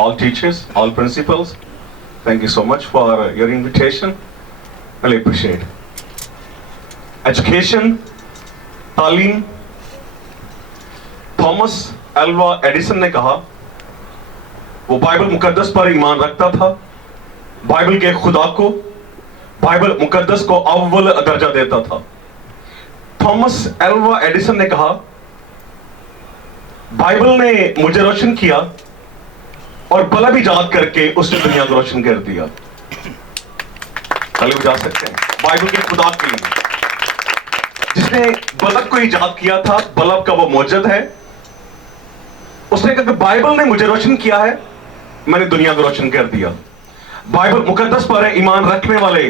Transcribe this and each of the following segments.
all teachers, all principals. Thank you so much for your invitation. Really appreciate. Education, तालीम. Thomas Alva Edison ने कहा वो Bible मुकद्दस पर ईमान रखता था, बाइबल के खुदा को, बाइबल मुकद्दस को अव्वल दर्जा देता था. थॉमस एल्वा एडिसन ने कहा बाइबल ने मुझे रोशन किया और बल्ब इजाद करके उसने दुनिया को रोशन कर दिया. बल्ब जा सकते हैं बाइबल के खुदा के लिए जिसने बल्ब को इजाद किया था. बल्ब का वो मौजूद है. उसने कहा कि बाइबल ने मुझे रोशन किया है, मैंने दुनिया को रोशन कर दिया. बाइबल मुकद्दस पर ईमान रखने वाले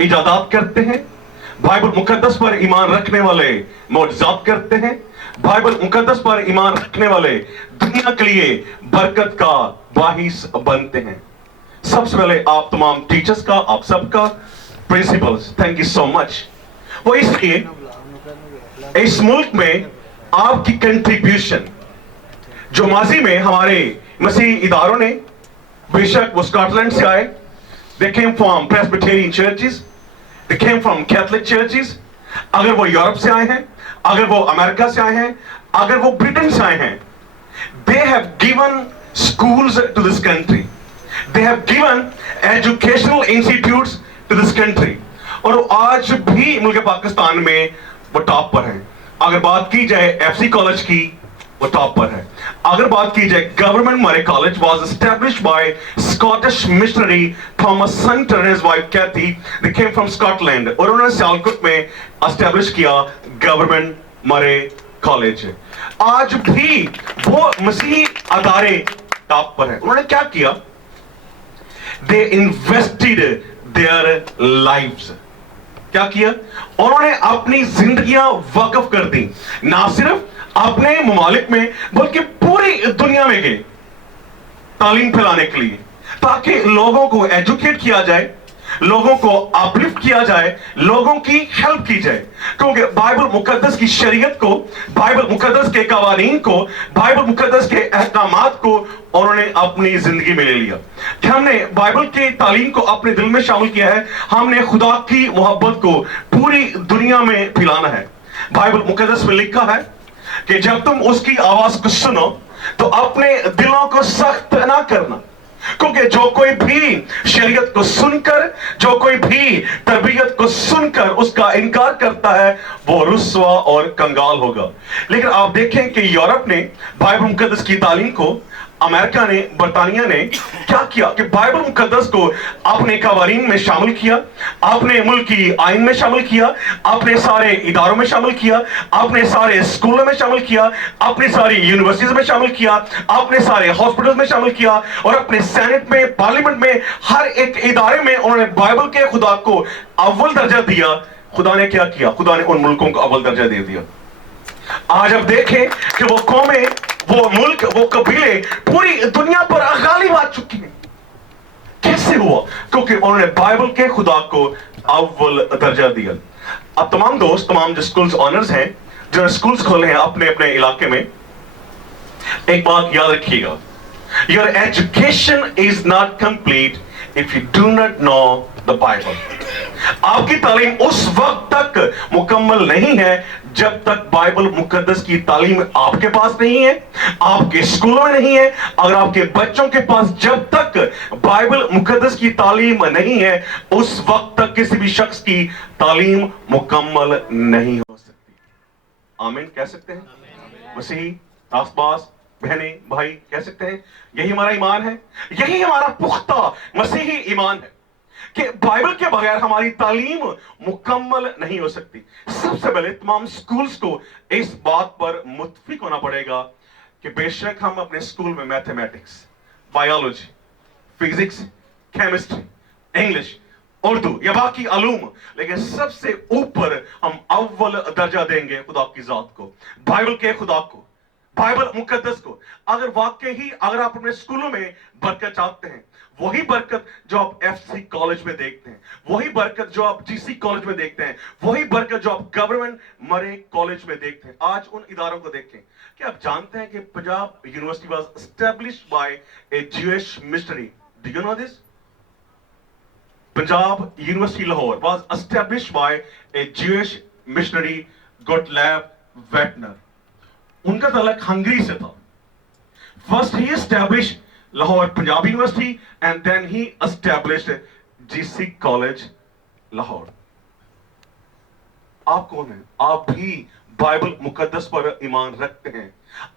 इजादात करते हैं, बाइबल मुकद्दस पर ईमान रखने वाले मौजज़ात करते हैं, बाइबल मुकद्दस पर ईमान रखने वाले दुनिया के लिए बरकत का बाहिस बनते हैं. सबसे पहले आप तमाम टीचर्स का, आप सबका, principles, thank you so much. वो इसलिए इस मुल्क में आपकी कंट्रीब्यूशन जो माजी में हमारे मसीही इदारों ने, बेशक वो स्कॉटलैंड से आए, they came from Presbyterian churches, they came from Catholic churches, अगर वो यूरोप से आए हैं, अगर वो अमेरिका से आए हैं, अगर वो ब्रिटेन से आए हैं, they have given schools to this country, they have given educational institutes to this country, और आज भी मुल्क पाकिस्तान में वो टॉप पर हैं. अगर बात की जाए एफसी कॉलेज की, वो टॉप पर है. अगर बात की जाए गवर्नमेंट मरे college was established by Scottish missionary Thomas Hunter and his wife Kathy. They came from Scotland और उन्होंने सियालकोट में एस्टैब्लिश किया गवर्नमेंट मरे कॉलेज. आज भी वो मसीही अदारे टॉप पर है. उन्होंने क्या किया? They invested their lives. क्या किया? उन्होंने अपनी जिंदगियां वक्फ कर दी, ना सिर्फ अपने ममालिक में बल्कि पूरी दुनिया में गए तालीम फैलाने के लिए, ताकि लोगों को एजुकेट किया जाए, लोगों को अपलिफ्ट किया जाए, लोगों की हेल्प की जाए. क्योंकि बाइबल मुकद्दस की शरीयत को, बाइबल मुकद्दस के कवानीन को, बाइबल मुकद्दस के अहकामात को उन्होंने अपनी जिंदगी में ले लिया. कि हमने बाइबल की तालीम को अपने दिल में शामिल किया है, हमने खुदा की मोहब्बत को पूरी दुनिया में फैलाना है. बाइबल मुकद्दस में लिखा है कि जब तुम उसकी आवाज को सुनो तो अपने दिलों को सख्त ना करना, क्योंकि जो कोई भी शरीयत को सुनकर, जो कोई भी तरबियत को सुनकर उसका इनकार करता है वो रुस्वा और कंगाल होगा. लेकिन आप देखें कि यूरोप ने बाइबल मुकद्दस की तालीम को, अमेरिका ने, बरतानिया ने क्या किया कि बाइबल मुकद्दस को अपने कवानीन में शामिल किया, अपने मुल्क की आइन में शामिल किया, अपने सारे इदारों में शामिल किया, अपने सारे स्कूलों में शामिल किया, अपनी सारी यूनिवर्सिटीज में शामिल किया, अपने सारे हॉस्पिटल्स में शामिल किया, और अपने सेनेट में, पार्लियामेंट में, हर एक इदारे में उन्होंने बाइबल के खुदा को अव्वल दर्जा दिया. खुदा ने क्या किया? खुदा ने उन मुल्कों को अव्वल दर्जा दे दिया. आज अब देखें कि वो कौमें, वो मुल्क, वो कबीले पूरी दुनिया पर गालिब आ चुकी हैं. कैसे हुआ? क्योंकि उन्होंने बाइबल के खुदा को अव्वल दर्जा दिया. अब तमाम दोस्त, तमाम जो स्कूल्स ऑनर्स हैं, जो स्कूल्स खोले हैं अपने अपने इलाके में, एक बात याद रखिएगा, your education is not complete if you do not know the Bible. आपकी तालीम उस वक्त तक मुकम्मल नहीं है जब तक बाइबल मुकद्दस की तालीम आपके पास नहीं है, आपके स्कूलों में नहीं है, अगर आपके बच्चों के पास जब तक बाइबल मुकद्दस की तालीम नहीं है, उस वक्त तक किसी भी शख्स की तालीम मुकम्मल नहीं हो सकती. आमीन कह सकते हैं? मसीही आसपास बहनें, भाई कह सकते हैं? यही हमारा ईमान है, यही हमारा पुख्ता मसीही ईमान है कि बाइबल के बगैर हमारी तालीम मुकम्मल नहीं हो सकती. सबसे पहले तमाम स्कूल्स को इस बात पर मुत्फिक होना पड़ेगा कि बेशक हम अपने स्कूल में mathematics, biology, physics, chemistry, English, Urdu या बाकी अलूम, लेकिन सबसे ऊपर हम अव्वल दर्जा देंगे खुदा की जात को, बाइबल के खुदा को, बाइबल मुकद्दस को। अगर वाकई ही अगर आप अपने स्कूलों में बरकत चाहते हैं, वही बरकत जो आप एफसी कॉलेज में देखते हैं, वही बरकत जो आप जीसी कॉलेज में देखते हैं, वही बरकत जो आप गवर्नमेंट मरे कॉलेज में देखते हैं, आज उन इदारों को देखें। क्या आप जानते हैं कि Punjab university was established bye A Jewish missionary? Do you know this? Punjab University Lahore was established by a Jewish missionary Gottlieb Wettner. उनका तलक हंगरी से था. First he established Lahore Punjab University and then he established GC College Lahore. आप कौन हैं? आप भी Bible मुकद्दस पर ईमान रखते हैं.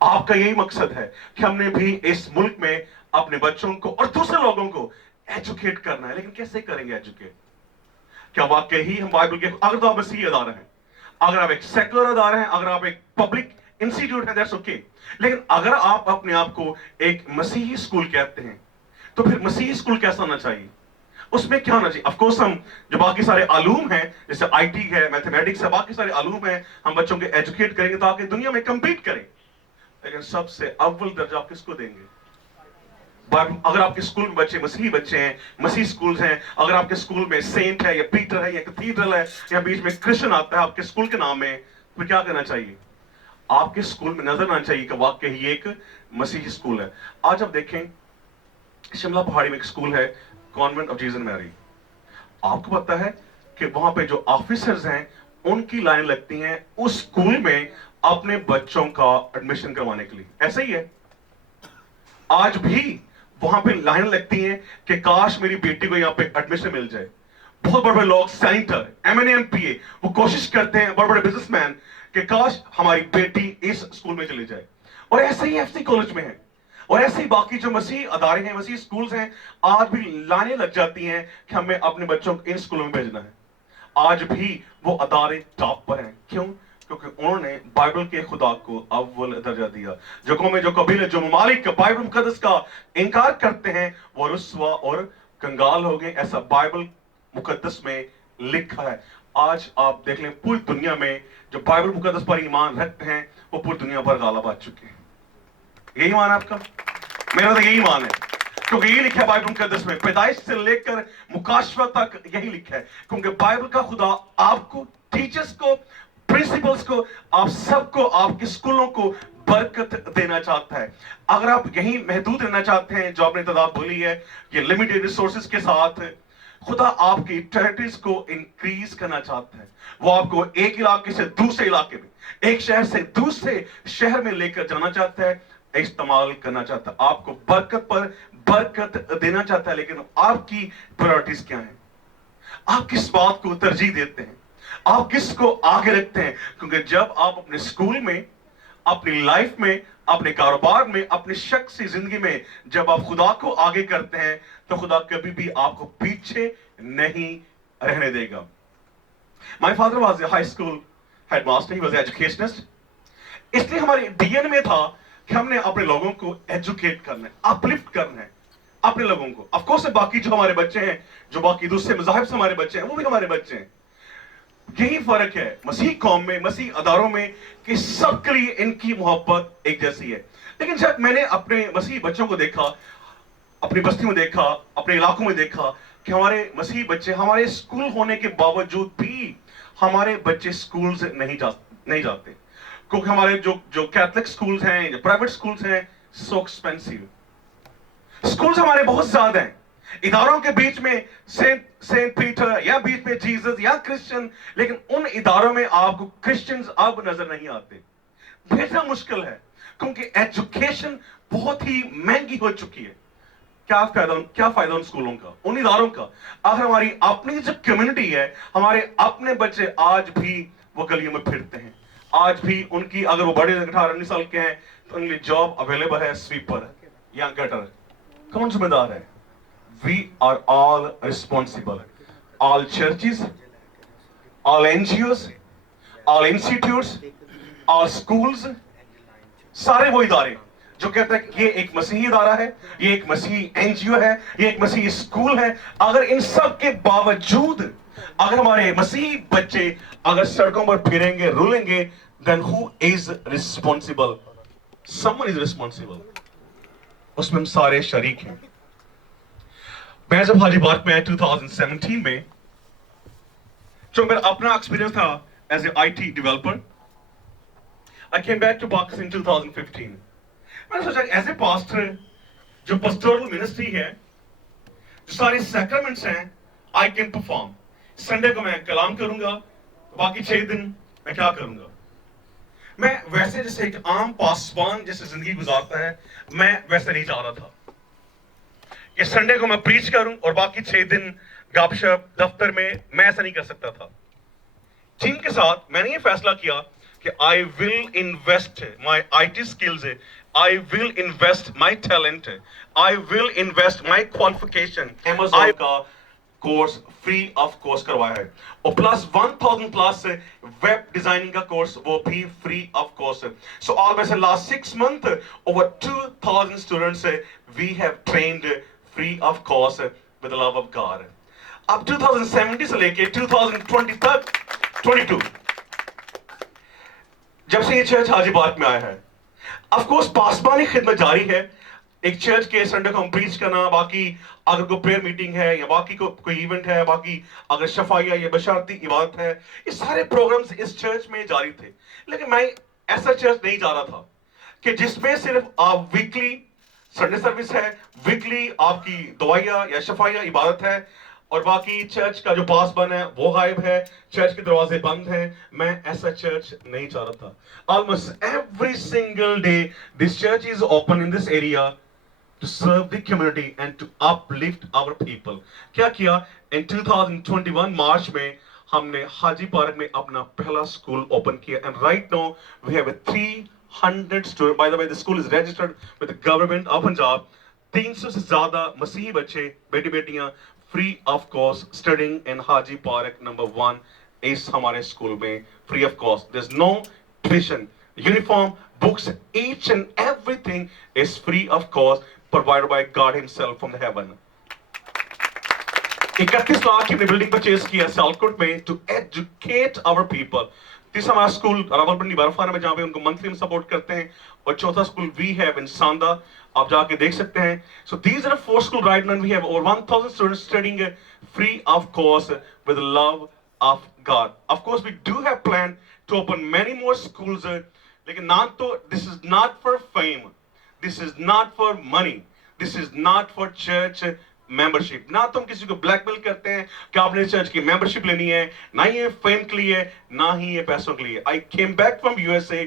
आपका यही मकसद है कि हमने भी इस मुल्क में अपने बच्चों को और दूसरे लोगों को एजुकेट करना है. लेकिन कैसे करेंगे एजुकेट? क्या वाकई ही हम बाइबल के, अगर तो आप मसीही अदारा हैं, अगर आप एक सेकुलर अदारा हैं, अगर आप एक पब्लिक इंस्टीट्यूट है, दैट्स ओके. लेकिन अगर आप अपने आप को एक मसीही स्कूल कहते हैं, तो फिर मसीही स्कूल कैसा होना चाहिए? उसमें क्या होना चाहिए? ऑफ कोर्स हम जो बाकी सारे आलूम हैं, जैसे आईटी है, मैथमेटिक्स है, बाकी सारे आलूम हैं, हम बच्चों को एजुकेट करेंगे ताकि दुनिया में कंपीट करें. लेकिन सबसे अव्वल दर्जा आप किसको देंगे? अगर आपके स्कूल में बच्चे मसीही बच्चे हैं, मसीही स्कूल्स हैं, अगर आपके स्कूल में सेंट है या पीटर है या कैथीड्रल है या बीच में क्रिश्चियन आता है आपके स्कूल के नाम में, तो क्या करना चाहिए? आपके स्कूल में नजर आना चाहिए कि वाकई ये एक मसीही स्कूल है. आज आप देखें, शिमला पहाड़ी में एक स्कूल है, कॉन्वेंट ऑफ जीसस मैरी. आपको पता है कि वहां पे जो ऑफिसर्स हैं उनकी लाइन लगती हैं उस स्कूल में अपने बच्चों का एडमिशन करवाने के लिए. ऐसा ही है, आज भी वहां पे लाइन लगती हैं कि काश मेरी बेटी को यहां पे एडमिशन मिल जाए. बहुत बड़े बड़े लोग, सेनेटर, एमएनए, एमपीए, वो कोशिश करते हैं, बड़े बड़े बिजनेसमैन, कि काश हमारी बेटी इस स्कूल में चली जाए. और ऐसे ही एफसी कॉलेज में है, और ऐसे ही बाकी जो मसीही अदारे हैं, मसीही स्कूल्स हैं, आज भी लाइनें लग जाती हैं कि हमें अपने बच्चों को इन स्कूलों में भेजना है. आज भी वो अदारे टॉप पर हैं. क्यों? क्योंकि उन्होंने बाइबल के खुदा को अव्वल दर्जा दिया. जो कौमें, जो कबीले, जो ममालिक बाइबल मुकद्दस का इनकार करते हैं, वो रुस्वा और कंगाल हो गए. ऐसा बाइबल मुकद्दस में लिखा है. आज आप देख लें, पूरी दुनिया में जो बाइबल मुकद्दस पर ईमान रखते हैं वो पूरी दुनिया पर गालिब आ चुके हैं. यही ईमान आपका? मेरा तो यही ईमान है, क्योंकि ये लिखा है बाइबल मुकद्दस में, पैदाइश से लेकर मुकाशवा तक यही लिखा है. क्योंकि बाइबल का खुदा आपको, टीचर्स को, प्रिंसिपल्स को, आप सबको, आपके स्कूलों को बरकत देना चाहता है. अगर आप यही महदूद रहना चाहते हैं जो आपने तादाद बोली है, ये लिमिटेड रिसोर्सेज के साथ, खुदा आपकी टेरिटरीज को इंक्रीज करना चाहता है. वो आपको एक इलाके से दूसरे इलाके में, एक शहर से दूसरे शहर में लेकर जाना चाहता है, इस्तेमाल करना चाहता है. आपको बरकत पर बरकत देना चाहता है. लेकिन आपकी प्रायोरिटीज क्या है? आप किस बात को तरजीह देते हैं? आप किसको आगे रखते हैं? क्योंकि जब आप अपने स्कूल में, अपनी लाइफ में, अपने कारोबार में, अपनी शख्सी जिंदगी में जब आप खुदा को आगे करते हैं, तो खुदा कभी भी आपको पीछे नहीं रहने देगा. My father was a high school headmaster, he was educationist. इसलिए हमारे डीएनए में था कि हमने अपने लोगों को एजुकेट करना है, अपलिफ्ट करना है अपने लोगों को. ऑफ कोर्स बाकी जो हमारे बच्चे हैं, जो बाकी दूसरे मज़ाहिब से हमारे बच्चे हैं, वो भी हमारे बच्चे हैं. यही फर्क है मसीह कौम में, मसीह अदारों में, कि सबके लिए इनकी मोहब्बत एक जैसी है. लेकिन जब मैंने अपने मसीह बच्चों को देखा, अपनी बस्ती में देखा, अपने इलाकों में देखा कि हमारे मसीह बच्चे, हमारे स्कूल होने के बावजूद भी हमारे बच्चे स्कूल्स नहीं जाते, क्योंकि हमारे जो कैथलिक स्कूल्स हैं, जो प्राइवेट स्कूल्स हैं, सो एक्सपेंसिव. स्कूल्स हमारे बहुत ज्यादा हैं, इदारों के बीच में सेंट पीटर या बीच में जीसस या क्रिश्चियन, लेकिन उन इदारों में आपको क्रिश्चियंस अब नजर नहीं आते. भेजना मुश्किल है क्योंकि एजुकेशन बहुत ही महंगी हो चुकी है. क्या फायदा उन स्कूलों का, उन इदारों का, अगर हमारी अपनी जो कम्युनिटी है, हमारे अपने बच्चे आज भी वो गलियों में फिरते हैं. आज भी उनकी, अगर वो बड़े 18-19 साल के हैं, तो उनके लिए जॉब अवेलेबल है, स्वीपर या गटर. कौन जिम्मेदार है? We are all responsible. All churches, all NGOs, all institutes, all schools, सारे वो इदारे जो कहते हैं कि ये एक मसीही इदारा है, ये एक मसीही एनजीओ है, ये एक मसीही स्कूल है. अगर इन सब के बावजूद अगर हमारे मसीही बच्चे अगर सड़कों पर फिरेंगे, रुलेंगे, then who is responsible? someone is responsible. उसमें हम सारे शरीक हैं. मैं जब हाजी पार्क में आया 2017 में, जो मेरा अपना एक्सपीरियंस था as a IT developer, I came back to Pakistan in 2015. मैंने सोचा एज ए पास्टर, जो pastoral ministry है, जो सारे sacraments हैं, I can perform. संडे को मैं कलाम करूंगा, बाकी 6 दिन मैं क्या करूंगा? मैं वैसे जैसे एक आम पासवान जैसे जिंदगी गुजारता है, मैं वैसे नहीं चाह रहा था कि संडे को मैं प्रीच करूं और बाकी 6 दिन गपशप दफ्तर में. मैं ऐसा नहीं कर सकता था. टीम के साथ मैंने ये फैसला किया कि I will invest my IT skills, I will invest my talent, I will invest my qualification. Amazon का कोर्स फ्री ऑफ कोर्स करवाया है और प्लस 1000 प्लस वेब डिजाइनिंग का कोर्स वो भी free of course. So almost last 6 month over 2000 students we have trained free of course with the love of God. अब 2070 से लेके 2020 तक 22 जब से ये चर्च हाजी पार्क में आया है, ऑफ कोर्स पासबानी खिदमत जारी है. एक चर्च के संडे को हम प्रीच करना, बाकी अगर कोई प्रेयर मीटिंग है या बाकी कोई इवेंट है, बाकी अगर शफाया या बशारती इबादत है, ये सारे प्रोग्राम्स इस चर्च में जारी थे. लेकिन मैं ऐसा चर्च नहीं जा रहा था कि जिसमें सिर्फ आप वीकली संडे सर्विस है, वीकली आपकी दवाइयाँ या शफाया इबादत है और बाकी चर्च का जो पासबान है वो गायब है, चर्च के दरवाजे बंद हैं. मैं ऐसा चर्च नहीं चाह रहा था. Almost every single day this church is open in this area to serve the community and to uplift our people. क्या किया? In 2021 मार्च में हमने हाजी पार्क में अपना पहला स्कूल ओपन किया and right now we have a 300 students. By the way, the school is registered with the government of Punjab. 300 से ज़्यादा मसीही बच्चे बेटी बेटियां free of cost studying in Haji park number 1 इस हमारे स्कूल में free of cost. There's no tuition, uniform, books, each and everything is free of cost, provided by God Himself from the heaven. 31 lakh की building purchase किया सियालकोट में to educate our people. तीसरा हमारा school Rawalpindi बर्फाना में जहाँ पे उनको मंथली हम सपोर्ट करते हैं और चौथा स्कूल we have in सांदा, आप जाके देख सकते हैं. So these are the 4 schools right now. We have over 1000 students studying free of cost with the love of God. Of course, we do have plan to open many more schools. लेकिन ना तो this is not for fame. This is not for money. This is not for church membership. ना तो हम किसी को blackmail करते हैं कि आपने चर्च की मेंबरशिप लेनी है, ना ये फेम के लिए, ना ही ये पैसों के लिए. I came back from USA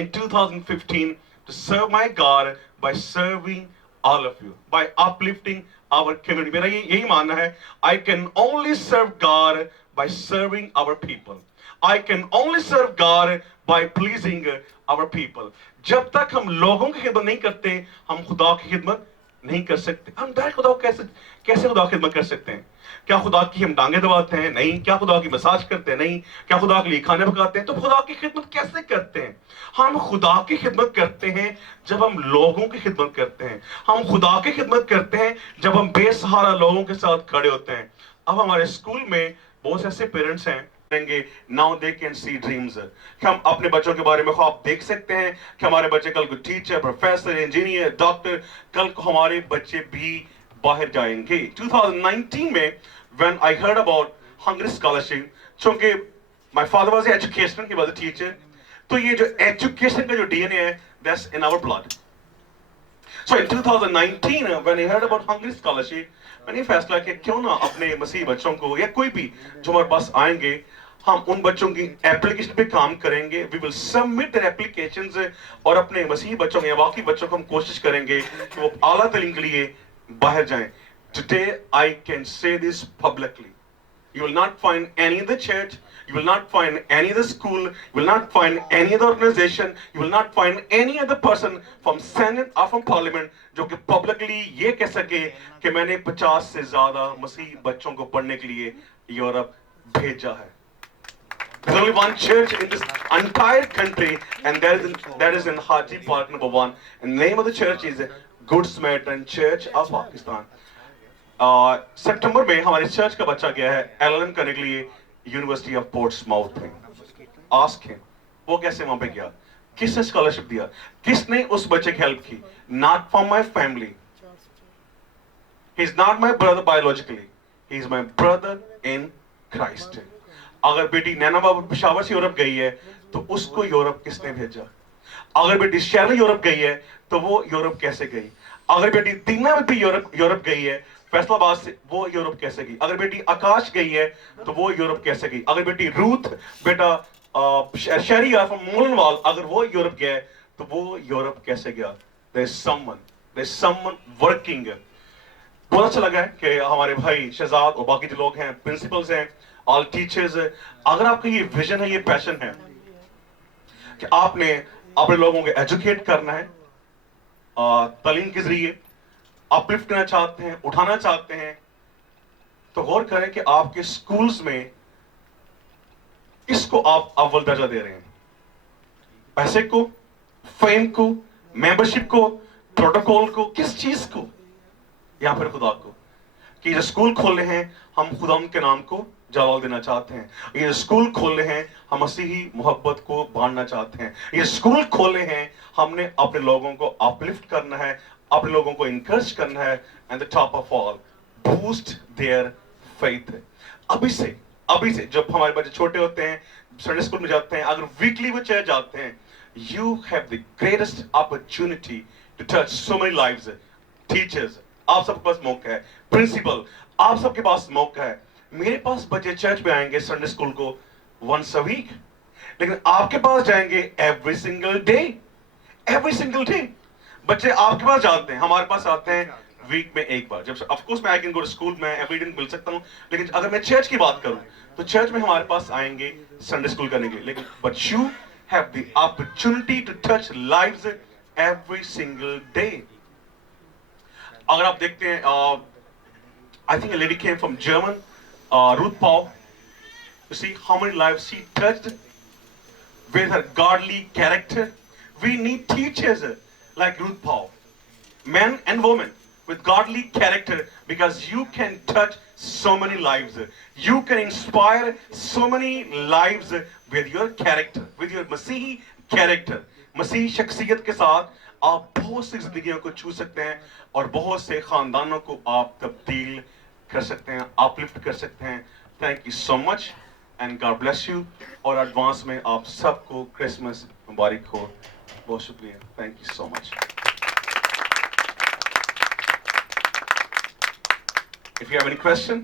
in 2015 to serve my God by serving all of you, by uplifting our community. मेरा यही मानना है. I can only serve God by serving our people. I can only serve God by pleasing our people. जब तक हम लोगों की खिदमत नहीं करते, हम खुदा की खिदमत नहीं कर सकते. हम डायरेक्ट खुदा को कैसे खुदा की खिदमत कर सकते हैं? क्या खुदा की हम टांगे दबाते हैं? नहीं. क्या खुदा की मसाज करते हैं? नहीं. क्या खुदा के लिए खाने पकाते हैं? तो खुदा की खिदमत कैसे करते हैं? हम खुदा की खिदमत करते हैं जब हम लोगों की खिदमत करते हैं. हम खुदा की खिदमत करते हैं जब हम बेसहारा लोगों के साथ खड़े होते हैं. अब हमारे स्कूल में बहुत ऐसे पेरेंट्स हैं now they can see dreams. हम अपने बच्चों के बारे में ख्वाब देख सकते हैं कि हमारे बच्चे कल को टीचर, प्रोफेसर, इंजीनियर, डॉक्टर, कल को हमारे बच्चे भी बाहर जाएंगे. 2019 में when I heard about Hungary scholarship, चूंकि my father was educational, he was a teacher, तो ये जो एजुकेशन का जो DNA है that's in our blood. So in 2019 when I heard about Hungry Scholarship, मैंने फैसला किया क्यों ना अपने मसीही बच्चों को या कोई भी जो हमारे पास आएंगे, हम उन बच्चों की एप्लीकेशन पे काम करेंगे. We will submit their applications और अपने मसीही बच्चों या बाकी बच्चों को हम कोशिश करेंगे कि वो आला तालीम के लिए बाहर जाएं. Today I can say this publicly. You will not find any other church, you will not find any other school, you will not find any other organization, you will not find any other person from Senate or from Parliament जो कि publicly ये कह सके कि मैंने 50 से ज़्यादा मसीही बच्चों को पढ़ने के लिए यूरोप भेजा है. There's only one church in this entire country, and that is in Haji Park number 1. And the name of the church is Good Samaritan Church of Pakistan. सितंबर में हमारे चर्च का बच्चा गया है LLM करने के लिए यूनिवर्सिटी ऑफ पोर्ट्समाउथ में. आस्क हिम वो कैसे वहां पे गया. किसने स्कॉलरशिप दिया, किसने उस बच्चे की हेल्प की? Not from my family, he is not my brother biologically, he is my brother in Christ. अगर बेटी नैना बाबू पेशावर से यूरोप गई है तो उसको यूरोप किसने भेजा? अगर बेटी शैला यूरोप गई है तो वो यूरोप कैसे गई? अगर बेटी दीना भी यूरोप गई है फैसलाबाद से, वो यूरोप कैसे गई? अगर बेटी आकाश गई है तो वो यूरोप कैसे गई? अगर बेटी रूथ बेटा शहरिया फ्रॉम मोलनवाल अगर वो यूरोप गया है तो वो यूरोप कैसे गया? There is someone working. बहुत अच्छा लगा है कि हमारे भाई शहजाद और बाकी जो लोग हैं, प्रिंसिपल्स हैं, ऑल टीचर्स, अगर आपका ये विजन है, ये पैशन है कि आपने अपने लोगों को एजुकेट करना है, तालीम के जरिए अपलिफ्ट करना चाहते हैं, उठाना चाहते हैं, तो गौर करें कि आपके स्कूल्स में किसको आप अव्वल दर्जा दे रहे हैं? पैसे को, फेम को, मेंबरशिप को, प्रोटोकॉल को, किस चीज को, या फिर खुदा को? कि ये स्कूल खोले हैं हम खुदा के नाम को जवाब देना चाहते हैं, ये स्कूल खोले हैं हम मसीही मोहब्बत को बांटना चाहते हैं, ये स्कूल खोले हैं हमने अपने लोगों को अपलिफ्ट करना है, अपने लोगों को इंकरेज करना है, and the top of all boost their faith. अभी से जब हमारे बच्चे छोटे होते हैं, संडे स्कूल में जाते हैं, अगर वीकली वो चर्च जाते हैं, you have the greatest opportunity to touch so many lives. Teachers, आप सबके पास मौका है, प्रिंसिपल आप सबके पास मौका है। मेरे पास बच्चे चर्च में आएंगे संडे स्कूल को वंस अ वीक, लेकिन आपके पास जाएंगे every single day. Every single day बच्चे आपके पास जाते हैं, हमारे पास आते हैं वीक में एक बार। जब ऑफ कोर्स मैं I can go to school, मैं एवरी डे मिल सकता हूं, लेकिन अगर मैं चर्च की बात करूं तो चर्च में हमारे पास आएंगे संडे स्कूल करने के लिए, लेकिन but you have the opportunity to touch lives every single day. अगर आप देखते हैं, I think a lady came from German, Ruth Paul. You see how many lives she touched with her godly character. We need teachers like Ruth Paul, men and women with godly character, because you can touch so many lives. You can inspire so many lives with your character, with your मसीही character. मसीही शख्सियत के साथ आप बहुत सी जिंदगियों को छू सकते हैं और बहुत से खानदानों को आप तब्दील कर सकते हैं, अपलिफ्ट कर सकते हैं। Thank you so much and God bless you, और एडवांस में आप सबको क्रिसमस मुबारक हो। बहुत शुक्रिया, thank you so much. If you have any question,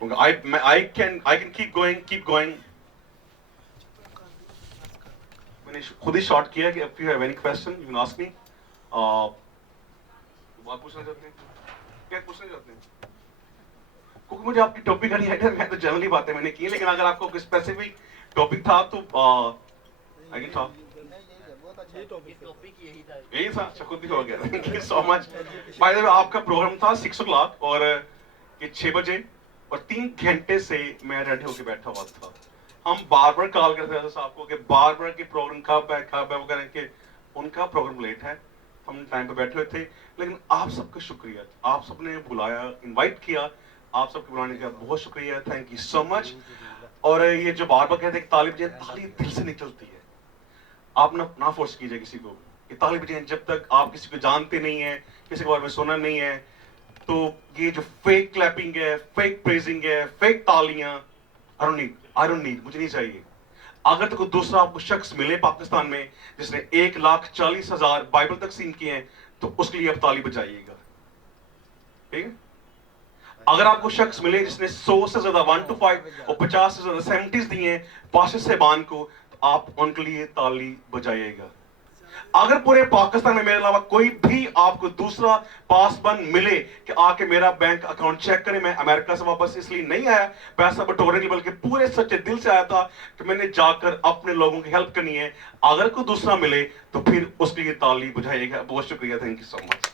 I can keep going. मैंने खुद ही शॉर्ट किया कि if you have any question, you can ask me. बात पूछना चाहते हैं? क्या पूछना चाहते हैं? क्योंकि मुझे आपकी टॉपिक का नहीं आइडिया, मैं तो जनरली बातें मैंने की, लेकिन अगर आपको कोई स्पेसिफिक टॉपिक था तो आई कैन टॉक। यही था, अच्छा खुद ही हो गया। Thank you so much. By the way, आपका प्रोग्राम था 6 o'clock और ये 6 बजे, और 3 घंटे से मैं रेडी होकर बैठा हुआ था। हम बार बार कॉल करते थे साहब को कि बार बार के प्रोग्राम कब है वो करें कि उनका प्रोग्राम लेट है, हम टाइम पे बैठे हुए थे। लेकिन आप सबका शुक्रिया, आप सबने बुलाया, इनवाइट किया, आप सबके बुलाने का बहुत शुक्रिया, थैंक यू सो मच। और ये जो बार बार कहते हैं ताली बजाएं, ताली दिल से निकलती है, आप ना फोर्स कीजिए किसी को। ये ताली बजाएं जब तक आप किसी को जानते नहीं है, किसी के बारे में सुना नहीं है, तो ये जो फेक क्लैपिंग है, फेक प्रेजिंग है, फेक तालियां, आई डोंट नीड, मुझे नहीं चाहिए। अगर तो कोई दूसरा आपको शख्स मिले पाकिस्तान में जिसने 1,40,000 बाइबल तकसीम किए हैं, तो उसके लिए आप ताली बजाइएगा, ठीक है? अगर आपको शख्स मिले जिसने 100 से ज्यादा 1 to 5 और 50 से ज्यादा 70s दिए हैं पाशा साहबान को, तो आप उनके लिए ताली बजाइएगा। अगर पूरे पाकिस्तान में मेरे अलावा कोई भी आपको दूसरा पासबंद मिले कि आके मेरा बैंक अकाउंट चेक करे, मैं अमेरिका से वापस इसलिए नहीं आया पैसा बटोरने के लिए, बल्कि पूरे सच्चे दिल से आया था कि मैंने जाकर अपने लोगों की हेल्प करनी है, अगर कोई दूसरा मिले तो फिर उसके लिए ताली बजाइएगा। बहुत शुक्रिया, थैंक यू सो मच।